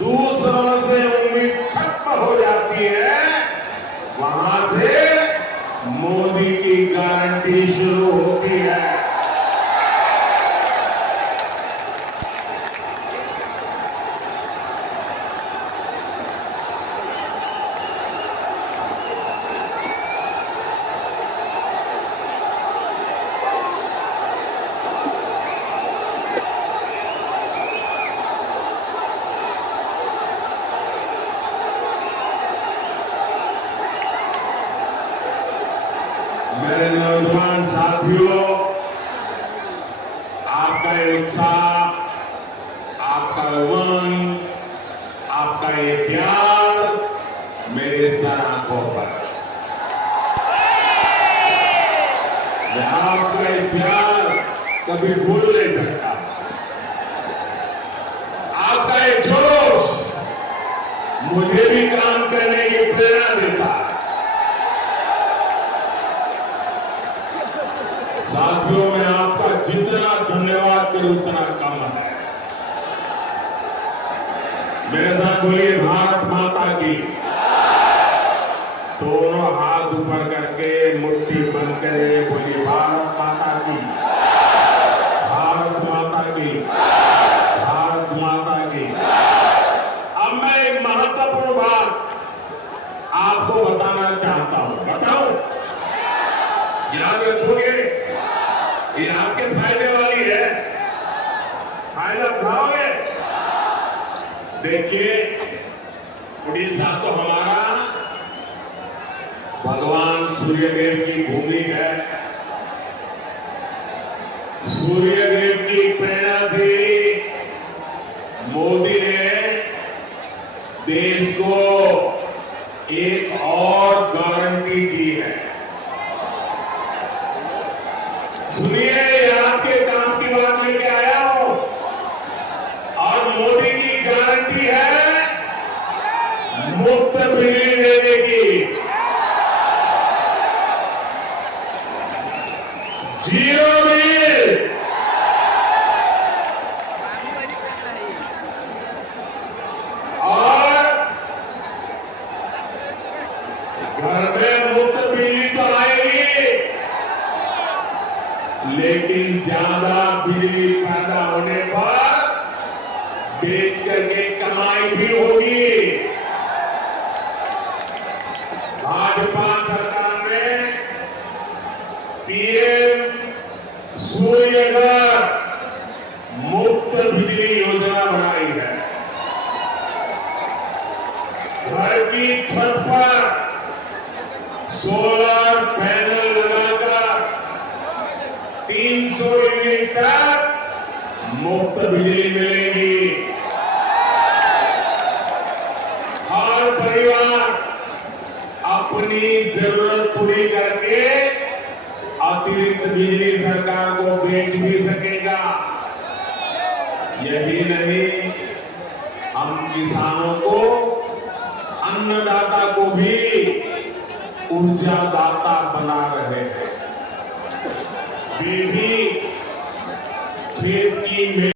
दूसरों से उम्मीद खत्म हो जाती है, वहां से मोदी की गारंटी शुरू होती है। मेरे नौजवान साथियों, आपका ये उत्साह, आपका उमंग, आपका ये प्यार मेरे सर आंखों पर। मैं आपका ये प्यार कभी भूल नहीं सकता। आपका ये जोश मुझे भी काम करने की प्रेरणा देता है। साथियों, मैं आपका जितना धन्यवाद करूं उतना कम है। मेरे साथ बोलिए भारत माता की। दोनों हाथ ऊपर करके मुट्ठी बंद करे बोलिए भारत माता की, भारत माता की, भारत माता की। अब मैं एक महत्वपूर्ण बात आपको बताना चाहता हूं। बताऊं? याद रखोगे, ये आपके फायदे वाली है। फायदा उठाओगे? देखिए, उड़ीसा तो हमारा भगवान सूर्यदेव की भूमि है। सूर्यदेव की प्रेरणा से मोदी ने देश को एक और गारंटी दी है। सुनिए, आपके काम की बात लेके आया हूं और मोदी की गारंटी है मुफ्त बिजली देने की, 0 बिल। और घर में मुफ्त बिजली तो आएगी, लेकिन ज्यादा बिजली पैदा होने पर बेच करके कमाई भी होगी। भाजपा सरकार ने पीएम सूर्यघर मुफ्त बिजली योजना बनाई है। घर की छत पर सोलर पैनल लगाकर 300 यूनिट तक मुफ्त बिजली मिलेगी। हर परिवार अपनी जरूरत पूरी करके अतिरिक्त बिजली सरकार को बेच भी सकेगा। यही नहीं, हम किसानों को, अन्नदाता को भी ऊर्जादाता बना रहे हैं। वे भी खेत की